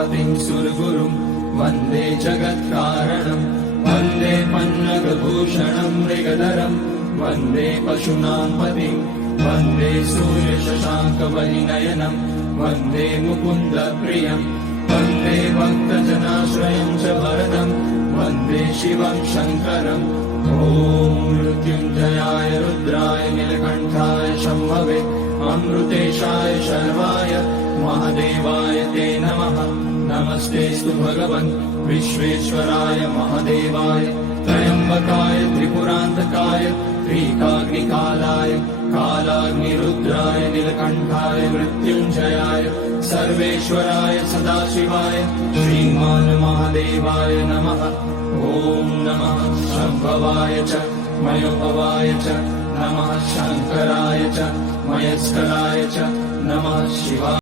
उमापतिं सुरगुरुं वन्दे जगत्कारणं वन्दे पन्नगभूषणं मृगधरं वन्दे पशूनां पतिं वन्दे सूर्यशशाङ्कवलिनयनं वन्दे मुकुन्दप्रियं वन्दे भक्तजनाश्रयं च वरदं वन्दे शिवं शङ्करम् ॐ मृत्युञ्जयाय रुद्राय नीलकण्ठाय शम्भवे अमृतेशाय शर्वाय महादेवाय ते नमः। नमस्तेऽस्तु भगवन् विश्वेश्वराय महादेवाय त्र्यम्बकाय त्रिपुरान्तकाय त्रिकाग्निकालाय कालाग्निरुद्राय नीलकण्ठाय मृत्युञ्जयाय सर्वेश्वराय सदाशिवाय श्रीमान् महादेवाय नमः। ॐ नमः शम्भवाय च मयोभवाय च नमः शङ्कराय च मयस्कराय च नमः शिवाय।